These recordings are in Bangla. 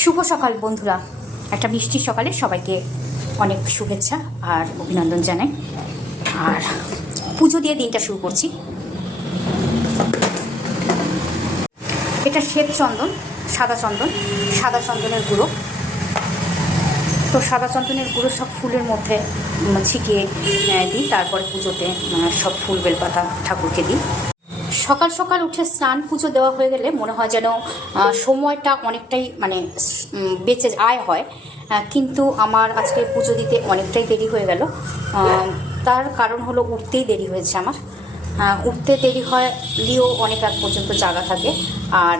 শুভ সকাল, বন্ধুরা। একটা মিষ্টি সকালে সবাইকে অনেক শুভেচ্ছা আর অভিনন্দন জানাই। আর পুজো দিয়ে দিনটা শুরু করছি। এটা শ্বেত চন্দন, সাদা চন্দন, সাদা চন্দনের গুঁড়ো। তো সাদা চন্দনের গুঁড়ো সব ফুলের মধ্যে ছিটিয়ে দিই। তারপরে পুজোতে সব ফুল, বেলপাতা ঠাকুরকে দিই। সকাল সকাল উঠে স্নান পুজো দেওয়া হয়ে গেলে মনে হয় যেন সময়টা অনেকটাই মানে বেঁচে আয় হয়। কিন্তু আমার আজকে পুজো দিতে অনেকটাই দেরি হয়ে গেল। তার কারণ হলো উঠতেই দেরি হয়েছে আমার। উঠতে দেরি হয় লিও অনেক রাত পর্যন্ত জাগা থাকে আর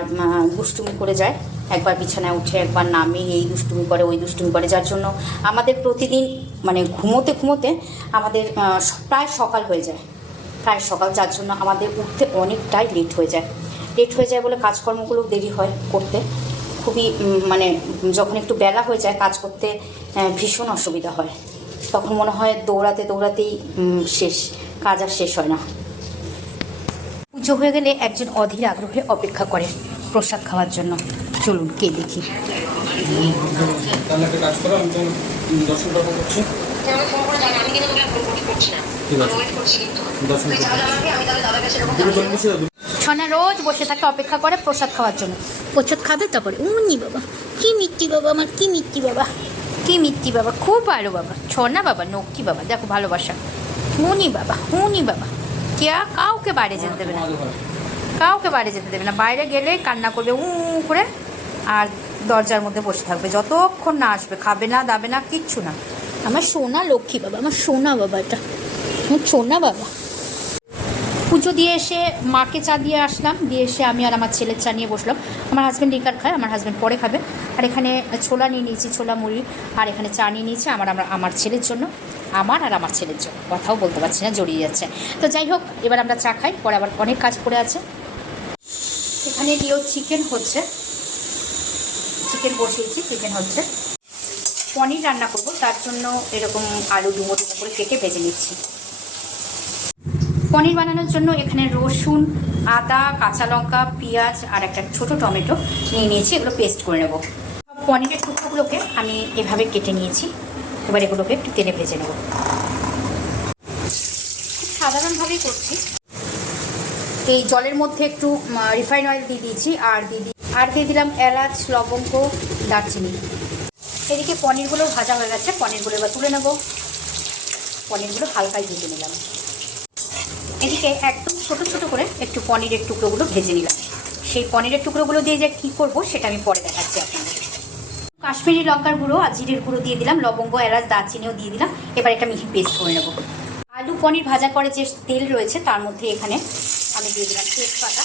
দুষ্টুমি করে যায়। একবার বিছানায় উঠে একবার নামে এই দুষ্টুমি করে, ওই দুষ্টুমি করে। যার জন্য আমাদের প্রতিদিন মানে ঘুমোতে ঘুমোতে আমাদের প্রায় সকাল হয়ে যায়। প্রায় সকাল যার জন্য আমাদের উঠতে অনেকটাই লেট হয়ে যায়। লেট হয়ে যায় বলে কাজকর্মগুলো দেরি হয় করতে। খুবই মানে যখন একটু বেলা হয়ে যায় কাজ করতে ভীষণ অসুবিধা হয়। তখন মনে হয় দৌড়াতে দৌড়াতেই শেষ, কাজ আর শেষ হয় না। পুজো হয়ে গেলে একজন অধীর আগ্রহে অপেক্ষা করে প্রসাদ খাওয়ার জন্য। চলুন কে দেখি। তাহলে একটা কাজ করো আমি তোমার দর্শন টাকা করছি। ছনা রোজ বসে থাকে অপেক্ষা করে প্রসাদ খাওয়ার জন্য। প্রসাদ খাবে তারপরে উনি বাবা কি মিষ্টি বাবা আমার কি মিষ্টি বাবা। কি মিষ্টি বাবা খুব ভালো বাবা। ছনা বাবা নক্কি বাবা দেখো ভালোবাসা। উনি বাবা উনি বাবা। কেয়া কাউকে বাইরে যেতে দেবে না। কাউকে বাইরে যেতে দেবে না। বাইরে গেলে কান্না করবে উ করে। আর দরজার মধ্যে বসে থাকবে। যতক্ষণ না আসবে খাবে না দাবে না কিচ্ছু না। আমার সোনা লক্ষ্মী বাবা আমার সোনা বাবা এটা। আমার সোনা বাবা। পুজো দিয়ে এসে মাকে চা দিয়ে আসলাম। দিয়ে এসে আমি আর আমার ছেলের চা নিয়ে বসলাম। আমার হাজব্যান্ড লিকার খায় আমার হাজব্যান্ড পরে খাবে। আর এখানে ছোলা নিয়ে নিয়েছি ছোলা মুড়ি। আর এখানে চা নিয়ে নিয়েছি আমার আমার আমার ছেলের জন্য। আমার আর আমার ছেলের জন্য। কথাও বলতে পারছি না জড়িয়ে যাচ্ছে। তো যাই হোক এবার আমরা চা খাই। পরে আবার অনেক কাজ পড়ে আছে। এখানে লিও চিকেন হচ্ছে। চিকেন বসিয়েছি চিকেন হচ্ছে পনির রান্না করব, তার জন্য এরকম আলু ডুমো ডুমো করে কেটে ভেজে নিচ্ছি। পনির বানানোর জন্য এখানে রসুন, আদা, কাঁচা লঙ্কা, পেঁয়াজ আর একটা ছোট টমেটো নিয়ে নিয়েছি, এগুলো পেস্ট করে নেব। পনিরের টুকরোগুলোকে আমি এভাবে কেটে নিয়েছি, এবার এগুলোকে একটু তেলে ভেজে নেব। সাধারণভাবেই করছি। এই জলের মধ্যে একটু রিফাইন অয়েল দিয়ে দিয়েছি, আর দিয়ে আর দিয়ে দিলাম এলাচ, লবঙ্গ, দারচিনি। এদিকে পনিরগুলো ভাজা হয়ে গেছে, পনিরগুলো এবার তুলে নেব। পনিরগুলো হালকাই ভেজে নিলাম। এদিকে একদম ছোট ছোট করে একটু পনিরের টুকরোগুলো ভেজে নিলাম। সেই পনিরের টুকরোগুলো দিয়ে যে কী করব সেটা আমি পরে দেখাচ্ছি আপনাদের। কাশ্মীরি লঙ্কার গুঁড়ো আর জিরের গুঁড়ো দিয়ে দিলাম, লবঙ্গ, এলাচ, দারচিনিও দিয়ে দিলাম। এবার একটা মিহি পেস্ট করে নেব। আলু পনির ভাজা করে যে তেল রয়েছে তার মধ্যে এখানে আমি দিয়ে দিলাম তেজপাতা।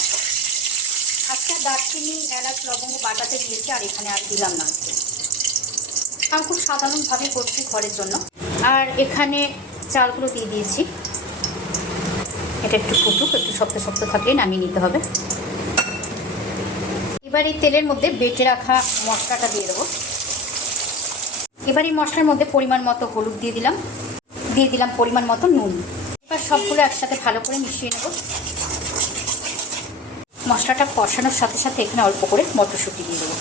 দারচিনি এলাচ লবঙ্গ বাটাতে দিয়েছি আর এখানে আর দিলাম না আমি খুব সাধারণভাবে করছি ঘরের জন্য। আর এখানে চালগুলো দিয়ে দিয়েছি। এটা একটু ফুটুক, একটু শক্ত শক্ত থাকলে নামিয়ে নিতে হবে। এবার এই তেলের মধ্যে বেটে রাখা মশলাটা দিয়ে দেবো। এবার এই মশলার মধ্যে পরিমাণ মতো হলুদ দিয়ে দিলাম। দিয়ে দিলাম পরিমাণ মতো নুন। এবার সবগুলো একসাথে ভালো করে মিশিয়ে নেব। মশলাটা কষানোর সাথে সাথে এখানে অল্প করে মটরশুঁটি দিয়ে দেবো।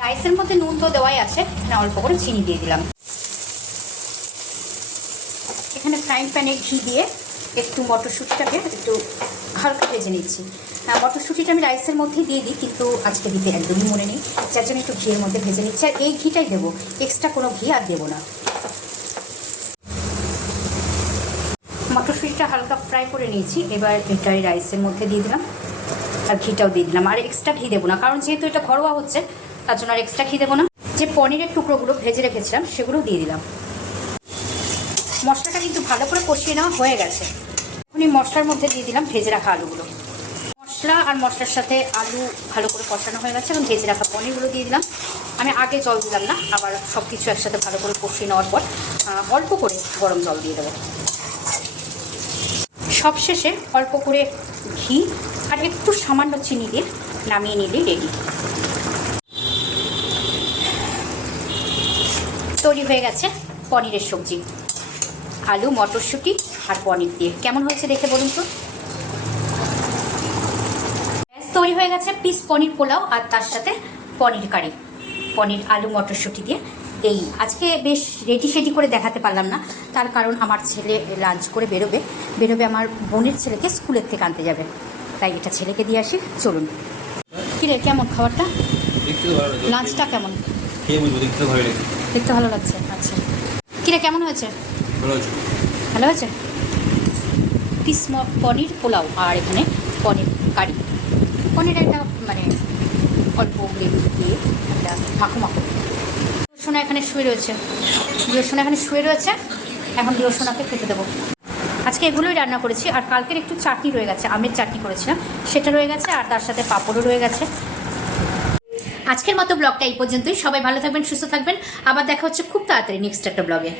রাইসের মধ্যে নুন তো দেওয়াই আছে এখানে অল্প করে চিনি দিয়ে দিলাম। এখানে ফ্রাইং প্যানে ঘি দিয়ে একটু মটরশুঁটিটাকে একটু হালকা ভেজে নিচ্ছি। আহ, মটরশুঁটিটা আমি রাইসের মধ্যেই দিয়ে দিই কিন্তু আজকে দিতে একদমই মনে নেই। যার জন্য একটু ঘিয়ের মধ্যে ভেজে নিচ্ছি। আর এই ঘিটাই দেবো। এক্সট্রা কোনো ঘি আর দেবো না। মটরশুঁটিটা হালকা ফ্রাই করে নিয়েছি। এবার এটাই রাইসের মধ্যে দিয়ে দিলাম। আর ঘিটাও দিয়ে দিলাম। আর এক্সট্রা ঘি দেবো না, কারণ যেহেতু এটা ঘরোয়া হচ্ছে, তার জন্য আর এক্সট্রা ঘি দেবো না। যে পনিরের টুকরোগুলো ভেজে রেখেছিলাম সেগুলো দিয়ে দিলাম। মশলাটা কিন্তু ভালো করে কষিয়ে নেওয়া হয়ে গেছে। এখন এই মশলার মধ্যে দিয়ে দিলাম ভেজে রাখা আলুগুলো। মশলা আর মশলার সাথে আলু ভালো করে কষানো হয়ে গেছে, এবং ভেজে রাখা পনিরগুলো দিয়ে দিলাম। আমি আগে জল দিলাম না, আবার সব কিছু একসাথে ভালো করে কষিয়ে নেওয়ার পর অল্প করে গরম জল দিয়ে দেবো। সবশেষে অল্প করে ঘি আর একটু সামান্য চিনি দিয়ে নামিয়ে নিলেই রেডি তৈরি হয়ে গেছে পনিরের সবজি। আলু, মটরশুঁটি আর পনির দিয়ে। কেমন হয়েছে দেখে বলুন তো? তৈরি হয়ে গেছে পিস পনির পোলাও আর তার সাথে পনির কারি। পনির, আলু, মটরশুঁটি দিয়ে এই। আজকে বেশ রেডি সেডি করে দেখাতে পারলাম না। তার কারণ আমার ছেলে লাঞ্চ করে বেরোবে। বেরোবে আমার বোনের ছেলেকে স্কুলের থেকে আনতে যাবে। তাই এটা ছেলেকে দিয়ে আসি। চলুন। কিরে কেমন খাবারটা? লাঞ্চটা কেমন? দেখতে ভালো লাগছে। আচ্ছা। কিরে কেমন হয়েছে? ভালো হয়েছে? পিস পনির পোলাও আর এখানে পনির কারি। পনির একটা মানে অল্প গ্রেভি দিয়ে একটা মাখো মাখো সোনা এখানে শুয়ে রয়েছে। সোনা এখানে শুয়ে রয়েছে। এখন সোনাকে খেতে দেবো। আজকে এগুলোই রান্না করেছি। আর কালকের একটু চাটনি রয়ে গেছে। আমের চাটনি করেছিলাম। সেটা রয়ে গেছে আর তার সাথে পাঁপড়ও রয়ে গেছে। আজকের মতো ব্লগটা এই পর্যন্তই। সবাই ভালো থাকবেন, সুস্থ থাকবেন। আবার দেখা হচ্ছে খুব তাড়াতাড়ি নেক্সট একটা ব্লগে।